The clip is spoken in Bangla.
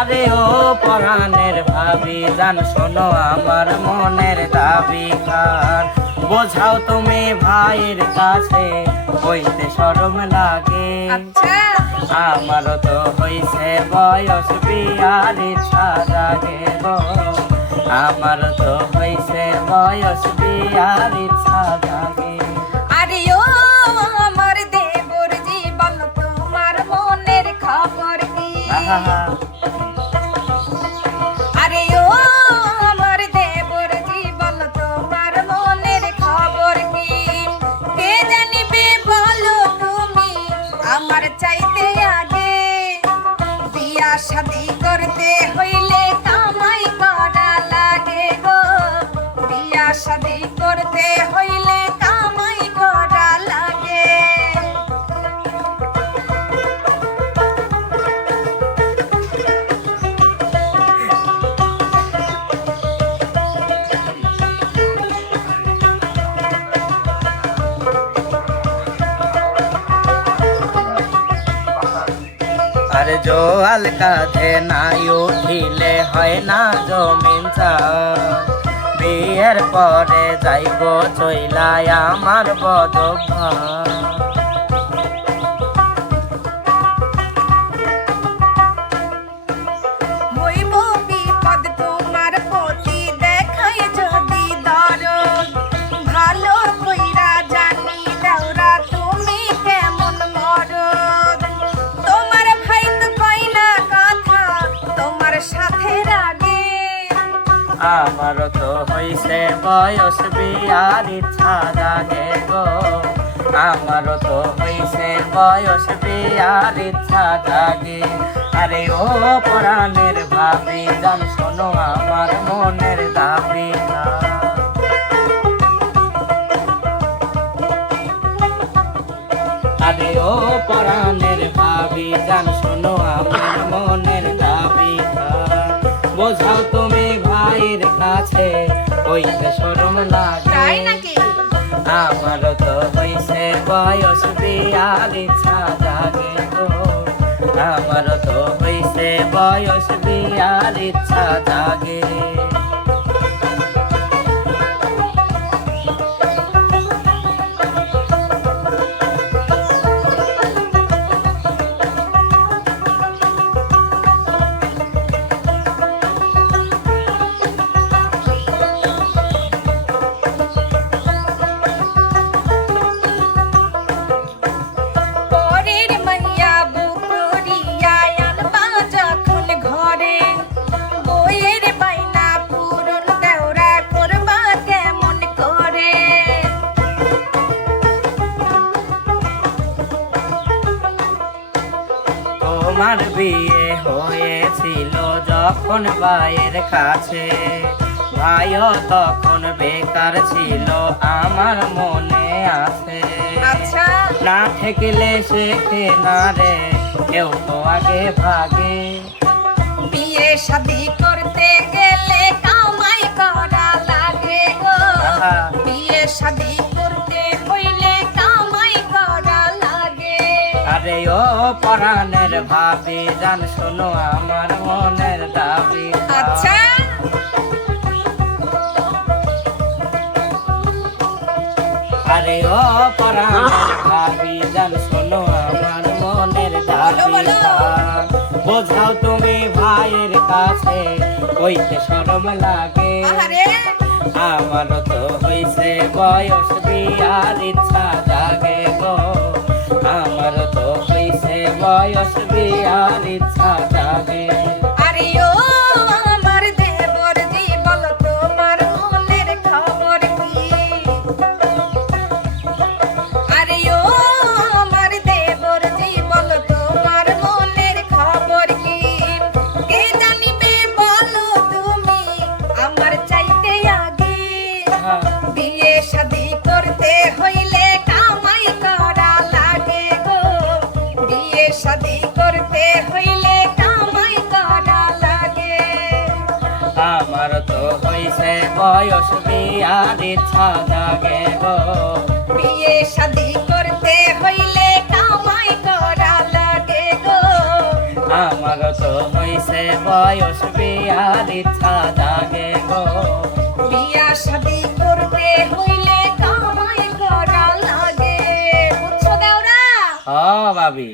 আরে ও পরাণের ভাবি জান শোনো আমার মনের দাবি খান বোঝাও তুমি ভাইয়ের কাছে হইতে শরম লাগে আমারও তো হইছে বয়স বিয়ার ইচ্ছা জাগে গো আমার তো হইছে বয়স বিয়ার ইচ্ছা জাগে আরে ও আমার দেবর জীবন তোমার মনের খবর কি আরে ও আমার দেবর জীবন তোমার মনের খবর কি কে জানিবে বলো তুমি আমার চাইতে আগে বিয়া শাদি করতে হইলে কামাই করা লাগে গো বিয়া শাদি করতে হইলে কামাই করা লাগে আরে জোয়াল কাঁধে নাই উঠিলে হয় না জমিন চাষ বিয়ের পরে যাইব চইলাই আমার বদভ্যাস হইব বিপদ তোমার প্রতি দেখাই যদি দরদ ভালো কইরা জানি দেওরা তুমি কেমন মরদ তোমার ভাই তো কই না কথা তোমার সাথে রাগে আমারও তো হইছে বয়স বিয়ার ইচ্ছা জাগে গো আমারও তো হইছে বয়স বিয়ার ইচ্ছা জাগে আরে ও পরাণের ভাবি জান শোনো আমার মনের দাবি আরে ও পরাণের ভাবি জান শোনো আমার মনের দাবি বোঝাও তুমি ভাইয়ের কাছে হইতে শরম লাগে তাই নাকি আমার তো হইছে বয়স বিয়ার ইচ্ছা জাগে গো আমার তো হইছে বয়স বিয়ার ইচ্ছা জাগে পরের মাইয়া বুকুরিয়া আনবা যখন ঘরে বইয়ের বাইনা পূরণ দেওরা করবা কেমন করে তোমার বিয়ে হয়েছিল যখন ভাইয়ের কাছে ভাইও তখন বেকার ছিল আমার মনে আছে আচ্ছা না ঠেকলে শেখে না রে কেউ তো আগে ভাগে বিয়ে শাদি করতে গেলে কামাই করা লাগে গো আহা। বিয়ে শাদি করতে হইলে কামাই করা লাগে আরে ও পরাণের ভাবি জান শোনো আমার মনের দাবি আচ্ছা আরে ও পরাণের ভাবি জান শোনো আমার মনের দাবি বলো। বোঝাও তুমি ভাইয়ের কাছে হইতে শরম লাগে আরে আমার তো হইছে বয়স বিয়ার ইচ্ছা জাগে গো আমার তো হইছে বয়স বিয়ার ইচ্ছা জাগে আরে ও আমার দেবর জীবন তোমার মনের খবর কি আরে ও আমার দেবর জীবন তোমার মনের খবর কি কে জানিবে বলো তুমি আমার চাইতে আগে বিয়ে শাদি করতে হইলে কামাই করা লাগে গো বিয়ে শাদি করতে হইলে কামাই করা লাগে আমার তো হইছে বয়স বিয়ার ইচ্ছা জাগে গো বিয়ে শাদি করতে হইলে কামাই করা লাগে গো আমার তো হইছে বয়স বিয়ার ইচ্ছা জাগে গো বিয়া শাদি করতে হইলে কামাই করা লাগে, বুঝছো দেওরা? ও ভাবি